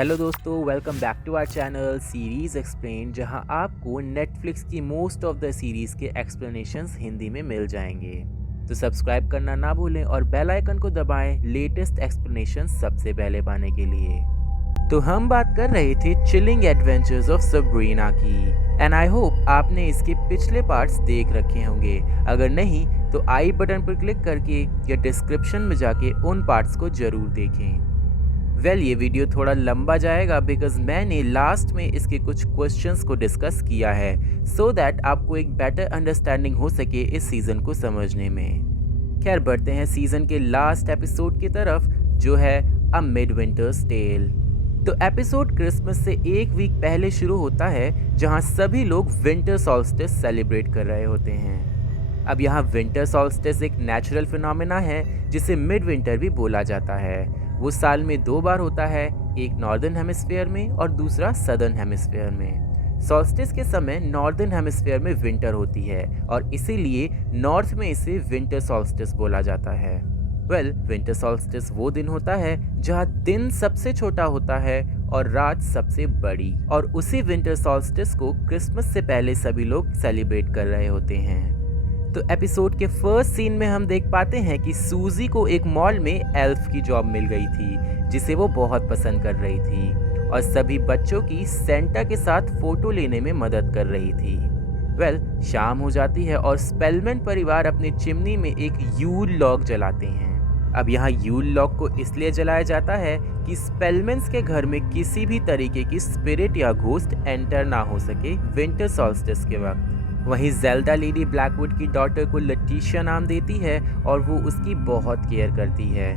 Hello दोस्तों, welcome back to our channel series explain, जहां आपको नेटफ्लिक्स की मोस्ट ऑफ द सीरीज़ के एक्सप्लेनेशंस हिंदी में मिल जाएंगे। तो सब्सक्राइब करना ना भूलें और बेल आइकन को दबाएं लेटेस्ट एक्सप्लेनेशंस सबसे पहले पाने के लिए। तो हम बात कर रहे थे चिलिंग एडवेंचर्स ऑफ सबरीना की, एंड आई होप आपने इसके पिछले पार्ट्स देख रखे होंगे। अगर नहीं तो आई बटन पर क्लिक करके या डिस्क्रिप्शन में जाके उन पार्ट्स को ज़रूर देखें। ये वीडियो थोड़ा लंबा जाएगा बिकॉज मैंने लास्ट में इसके कुछ क्वेश्चंस को डिस्कस किया है सो दैट आपको एक बेटर अंडरस्टैंडिंग हो सके इस सीज़न को समझने में। खैर बढ़ते हैं सीज़न के लास्ट एपिसोड की तरफ, जो है अ मिडविंटर्स टेल। तो एपिसोड क्रिसमस से एक वीक पहले शुरू होता है, जहां सभी लोग विंटर सॉल्स्टिस सेलिब्रेट कर रहे होते हैं। अब यहाँ विंटर सॉल्स्टिस एक नेचुरल फिनोमेना है जिसे मिड विंटर भी बोला जाता है। वो साल में 2 बार होता है, एक नॉर्दर्न हेमिस्फीयर में और दूसरा सदर्न हेमिस्फीयर में। सॉल्स्टिस के समय नॉर्दर्न हेमिस्फीयर में विंटर होती है और इसीलिए नॉर्थ में इसे विंटर सॉल्स्टिस बोला जाता है। विंटर सॉल्स्टिस वो दिन होता है जहाँ दिन सबसे छोटा होता है और रात सबसे बड़ी, और उसी विंटर सॉल्स्टिस को क्रिसमस से पहले सभी लोग सेलिब्रेट कर रहे होते हैं। तो एपिसोड के फर्स्ट सीन में हम देख पाते हैं कि सूजी को एक मॉल में एल्फ की जॉब मिल गई थी जिसे वो बहुत पसंद कर रही थी और सभी बच्चों की सेंटा के साथ फोटो लेने में मदद कर रही थी। शाम हो जाती है और स्पेलमैन परिवार अपनी चिमनी में एक यूल लॉग जलाते हैं। अब यहाँ यूल लॉग को इसलिए जलाया जाता है कि स्पेलमैन्स के घर में किसी भी तरीके की स्पिरिट या घोस्ट एंटर ना हो सके विंटर सॉल्स्टिस के वक्त। वहीं जेल्डा लेडी ब्लैकवुड की डॉटर को लटीशिया नाम देती है और वो उसकी बहुत केयर करती है।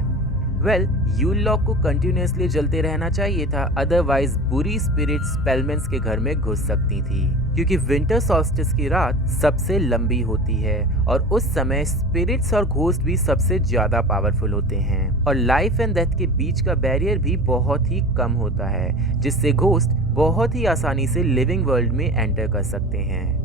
यूल लॉग को कंटिन्यूसली जलते रहना चाहिए था, अदरवाइज बुरी स्पिरिट स्पेलमैन्स के घर में घुस सकती थी, क्योंकि विंटर सॉल्स्टिस की रात सबसे लंबी होती है और उस समय स्पिरिट्स और घोस्ट भी सबसे ज्यादा पावरफुल होते हैं और लाइफ एंड डेथ के बीच का बैरियर भी बहुत ही कम होता है, जिससे घोस्ट बहुत ही आसानी से लिविंग वर्ल्ड में एंटर कर सकते हैं।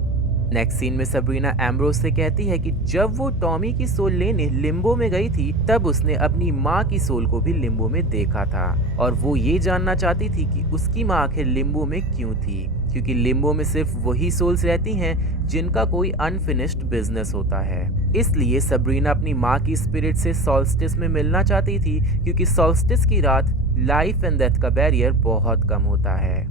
नेक्स्ट सीन में सबरीना एम्ब्रोस से कहती है कि जब वो टॉमी की सोल लेने लिम्बो में गई थी तब उसने अपनी माँ की सोल को भी लिम्बो में देखा था और वो ये जानना चाहती थी कि उसकी माँ आखिर लिम्बो में क्यों थी, क्योंकि लिम्बो में सिर्फ वही सोल्स रहती हैं जिनका कोई अनफिनिश्ड बिजनेस होता है। इसलिए सबरीना अपनी माँ की स्पिरिट से सॉल्स्टिस में मिलना चाहती थी, क्योंकि सॉल्स्टिस की रात लाइफ एंड डेथ का बैरियर बहुत कम होता है।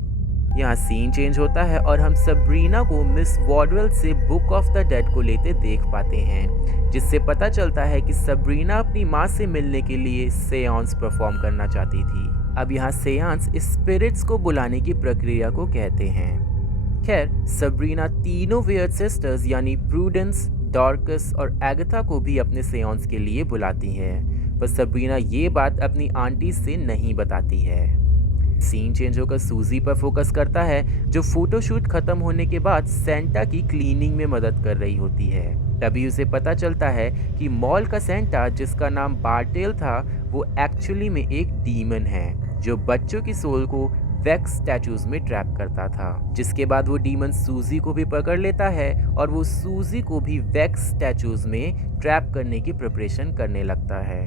यहाँ सीन चेंज होता है और हम सबरीना को मिस वॉडवेल से बुक ऑफ द डेड को लेते देख पाते हैं, जिससे पता चलता है कि सबरीना अपनी माँ से मिलने के लिए सेयांस परफॉर्म करना चाहती थी। अब यहाँ सेयांस स्पिरिट्स को बुलाने की प्रक्रिया को कहते हैं। खैर सबरीना तीनों वियर्ड सिस्टर्स यानी प्रूडेंस, डॉर्कस और एगाथा को भी अपने सेयांस के लिए बुलाती है, पर सबरीना ये बात अपनी आंटी से नहीं बताती है। सीन चेंज होकर सूजी पर फोकस करता है, जो फोटोशूट खत्म होने के बाद सेंटा की क्लीनिंग में मदद कर रही होती है। तभी उसे पता चलता है कि मॉल का सेंटा, जिसका नाम बार्टेल था, वो एक्चुअली में एक डीमन है जो बच्चों की सोल को वैक्स स्टैचूज में ट्रैप करता था। जिसके बाद वो डीमन सूजी को भी पकड़ लेता है और वो सूजी को भी वैक्स स्टैचूज में ट्रैप करने की प्रिपरेशन करने लगता है।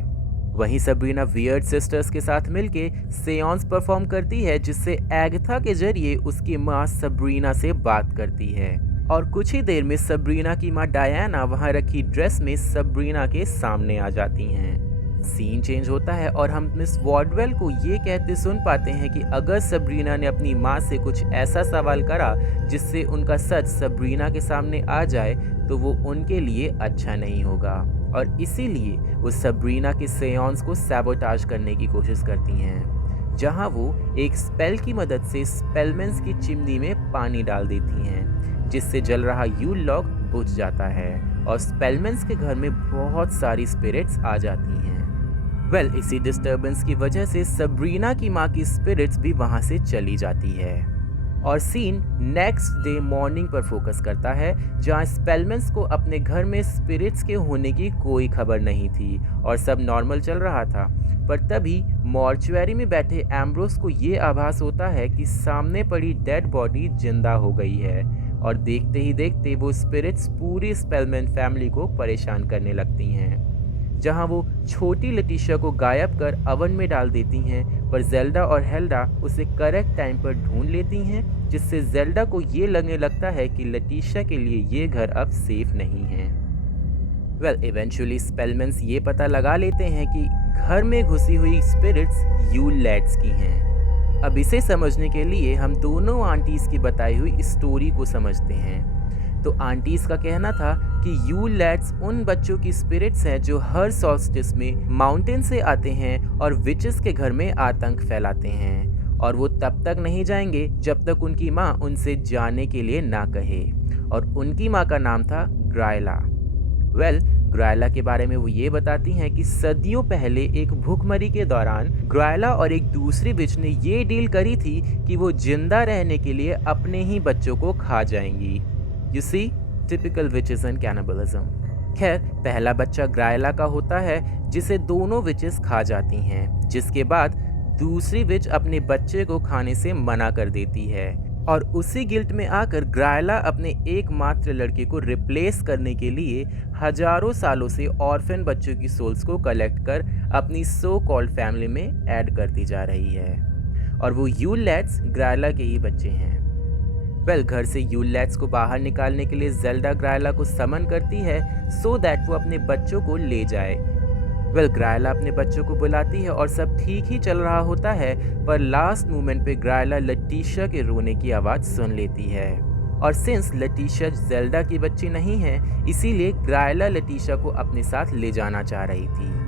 वहीं सबरीना वियर्ड सिस्टर्स के साथ मिलके सेयांस परफॉर्म करती है, जिससे एगाथा के जरिए उसकी माँ सबरीना से बात करती है और कुछ ही देर में सबरीना की माँ डायना वहां रखी ड्रेस में सबरीना के सामने आ जाती हैं। सीन चेंज होता है और हम मिस वॉडवेल को ये कहते सुन पाते हैं कि अगर सबरीना ने अपनी माँ से कुछ ऐसा सवाल करा जिससे उनका सच सबरीना के सामने आ जाए तो वो उनके लिए अच्छा नहीं होगा, और इसीलिए वो सबरीना के सेयांस को सैबोटाज करने की कोशिश करती हैं, जहां वो एक स्पेल की मदद से स्पेलमैन्स की चिमनी में पानी डाल देती हैं, जिससे जल रहा यूल लॉग बुझ जाता है और स्पेलमैन्स के घर में बहुत सारी स्पिरिट्स आ जाती हैं। इसी डिस्टर्बेंस की वजह से सबरीना की माँ की स्पिरिट्स भी वहां से चली जाती है और सीन नेक्स्ट डे मॉर्निंग पर फोकस करता है, जहां स्पेलमैन्स को अपने घर में स्पिरिट्स के होने की कोई खबर नहीं थी और सब नॉर्मल चल रहा था। पर तभी मॉर्चुअरी में बैठे एम्ब्रोस को ये आभास होता है कि सामने पड़ी डेड बॉडी जिंदा हो गई है और देखते ही देखते वो स्पिरिट्स पूरी स्पेलमैन फैमिली को परेशान करने लगती हैं। जहां वो छोटी लetitia को गायब कर ओवन में डाल देती हैं, पर जेल्डा और हेल्डा उसे करेक्ट टाइम पर ढूंढ लेती हैं, जिससे जेल्डा को ये लगने लगता है कि लetitia के लिए ये घर अब सेफ नहीं है। इवेंचुअली स्पेलमैन्स ये पता लगा लेते हैं कि घर में घुसी हुई स्पिरिट्स यूल लैड्स की हैं। अब इसे समझने के लिए हम दोनों आंटीज की बताई हुई स्टोरी को समझते हैं। तो आंटीज का कहना था कि यूल लैड्स उन बच्चों की स्पिरिट्स हैं जो हर सॉल्स्टिस में माउंटेन से आते हैं और विचेस के घर में आतंक फैलाते हैं, और वो तब तक नहीं जाएंगे जब तक उनकी माँ उनसे जाने के लिए ना कहे। और उनकी माँ का नाम था ग्रायला। ग्रायला के बारे में वो ये बताती हैं कि सदियों पहले एक भूखमरी के दौरान ग्रायला और एक दूसरी विच ने ये डील करी थी कि वो जिंदा रहने के लिए अपने ही बच्चों को खा जाएंगी। You see, typical witches and cannibalism. खैर, पहला बच्चा ग्रायला का होता है जिसे दोनों विचेस खा जाती हैं, जिसके बाद दूसरी विच अपने बच्चे को खाने से मना कर देती है, और उसी गिल्ट में आकर ग्रायला अपने एकमात्र लड़के को रिप्लेस करने के लिए हजारों सालों से ऑर्फन बच्चों की सोल्स को कलेक्ट कर अपनी सो कॉल्ड फैमिली में ऐड करती जा रही है, और वो यूल लैड्स ग्रायला के ही बच्चे हैं। घर से यूल लैड्स को बाहर निकालने के लिए जेल्डा ग्रायला को समन करती है सो दैट वो अपने बच्चों को ले जाए। ग्रायला अपने बच्चों को बुलाती है और सब ठीक ही चल रहा होता है, पर लास्ट मोमेंट पे ग्रायला लetitia के रोने की आवाज़ सुन लेती है, और सिंस लetitia जेल्डा की बच्ची नहीं है, इसीलिए ग्रायला लetitia को अपने साथ ले जाना चाह रही थी।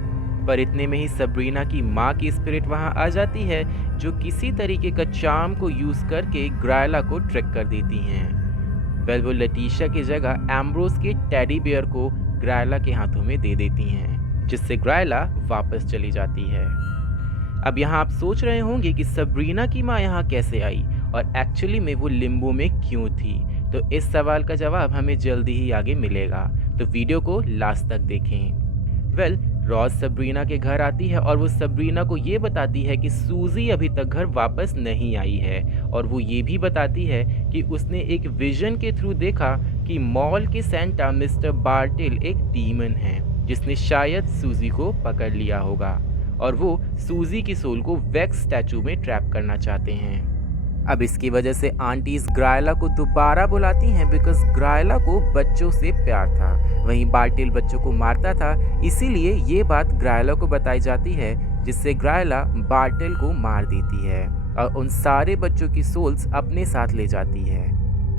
पर इतने में ही सबरीना की माँ की स्पिरिट वहाँ आ जाती है, जो किसी तरीके का चार्म को यूज़ करके ग्रायला को ट्रिक कर देती हैं। वो लetitia की जगह एम्ब्रोस के टेडी बियर को ग्रायला के हाथों में दे देती हैं, जिससे ग्रायला वापस चली जाती है। अब यहाँ आप सोच रहे होंगे कि सबरीना की माँ यहाँ कैसे आई और एक्चुअली में वो लिम्बो में क्यों थी। तो इस सवाल का जवाब हमें जल्दी ही आगे मिलेगा, तो वीडियो को लास्ट तक देखें। रॉज सबरीना के घर आती है और वो सबरीना को ये बताती है कि सूजी अभी तक घर वापस नहीं आई है, और वो ये भी बताती है कि उसने एक विजन के थ्रू देखा कि मॉल के सेंटा मिस्टर बार्टिल एक डीमन है, जिसने शायद सूजी को पकड़ लिया होगा, और वो सूजी की सोल को वैक्स स्टैचू में ट्रैप करना चाहते हैं। अब इसकी वजह से आंटीज ग्रायला को दोबारा बुलाती हैं, बिकॉज ग्रायला को बच्चों से प्यार था, वहीं बार्टिल बच्चों को मारता था, इसीलिए ये बात ग्रायला को बताई जाती है, जिससे ग्रायला बार्टिल को मार देती है और उन सारे बच्चों की सोल्स अपने साथ ले जाती है,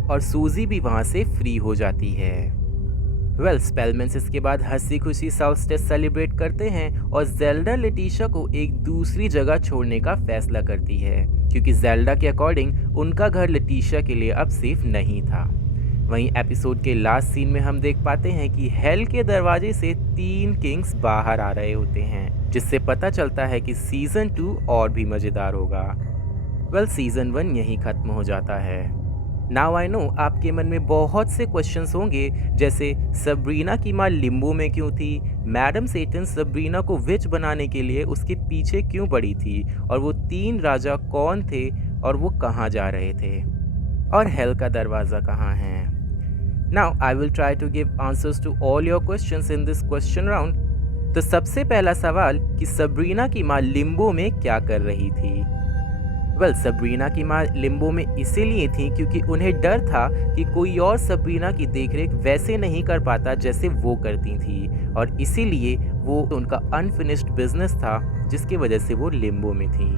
और सूजी भी वहाँ से फ्री हो जाती है। स्पेलमैन्स इसके बाद हंसी खुशी सॉल्स्टिस सेलिब्रेट करते हैं और जेल्डा लetitia को एक दूसरी जगह छोड़ने का फैसला करती है, क्योंकि जेल्डा के अकॉर्डिंग उनका घर लetitia के लिए अब सेफ नहीं था। वहीं एपिसोड के लास्ट सीन में हम देख पाते हैं कि हेल के दरवाजे से 3 किंग्स बाहर आ रहे होते हैं, जिससे पता चलता है कि सीजन 2 और भी मज़ेदार होगा। सीजन 1 यहीं खत्म हो जाता है। नाउ आई नो आपके मन में बहुत से क्वेश्चंस होंगे, जैसे सबरीना की माँ लिम्बो में क्यों थी, मैडम सेटन सबरीना को विच बनाने के लिए उसके पीछे क्यों पड़ी थी, और वो 3 राजा कौन थे और वो कहाँ जा रहे थे, और हेल का दरवाज़ा कहाँ है। Now I will try to give answers to all your questions in this question round. तो सबसे पहला सवाल कि सबरीना की माँ लिम्बो में क्या कर रही थी। सबरीना की माँ लिम्बो में इसीलिए थी क्योंकि उन्हें डर था कि कोई और सबरीना की देखरेख वैसे नहीं कर पाता जैसे वो करती थी, और इसीलिए वो उनका अनफिनिश्ड बिजनेस था, जिसकी वजह से वो लिम्बो में थी।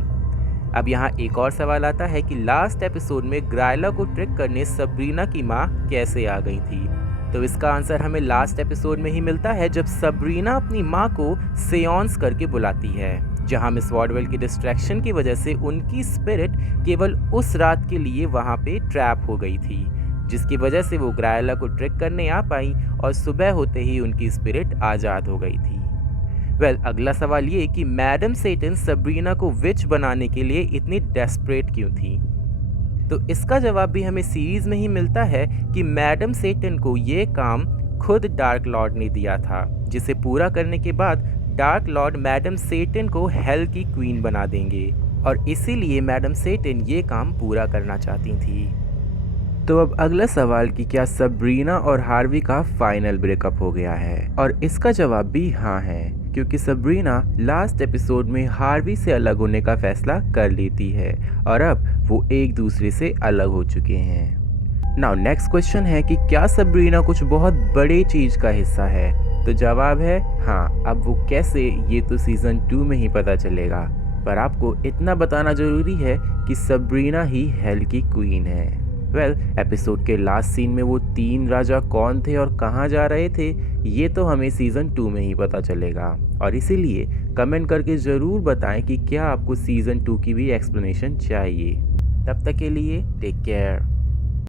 अब यहाँ एक और सवाल आता है कि लास्ट एपिसोड में ग्रायला को ट्रिक करने सबरीना की माँ कैसे आ गई थी। तो इसका आंसर हमें लास्ट एपिसोड में ही मिलता है, जब सबरीना अपनी माँ को सेयॉन्स करके बुलाती है, जहां मिस वॉर्डवेल की डिस्ट्रैक्शन की वजह से उनकी स्पिरिट केवल उस रात के लिए वहां पे ट्रैप हो गई थी, जिसकी वजह से वो ग्रायला को ट्रिक करने आ पाई और सुबह होते ही उनकी स्पिरिट आज़ाद हो गई थी। अगला सवाल ये कि मैडम सेटन सबरीना को विच बनाने के लिए इतनी डेस्परेट क्यों थी। तो इसका जवाब भी हमें सीरीज में ही मिलता है कि मैडम सेटन को ये काम खुद डार्क लॉर्ड ने दिया था, जिसे पूरा करने के बाद डार्क लॉर्ड मैडम सेटन को हेल की क्वीन बना देंगे, और इसीलिए मैडम सेटन ये काम पूरा करना चाहती थी। तो अब अगला सवाल कि क्या सबरीना और हार्वी का फाइनल ब्रेकअप हो गया है, और इसका जवाब भी हाँ है, क्योंकि सबरीना लास्ट एपिसोड में हार्वी से अलग होने का फैसला कर लेती है और अब वो एक दूसरे से अलग हो चुके हैं। नाउ नेक्स्ट क्वेश्चन है कि क्या सबरीना कुछ बहुत बड़े चीज का हिस्सा है? तो जवाब है हाँ। अब वो कैसे, ये तो सीजन 2 में ही पता चलेगा, पर आपको इतना बताना जरूरी है कि सबरीना ही हेल की क्वीन है। एपिसोड के लास्ट सीन में वो 3 राजा कौन थे और कहाँ जा रहे थे, ये तो हमें सीजन 2 में ही पता चलेगा। और इसीलिए कमेंट करके ज़रूर बताएं कि क्या आपको सीजन 2 की भी एक्सप्लेनेशन चाहिए। तब तक के लिए टेक केयर।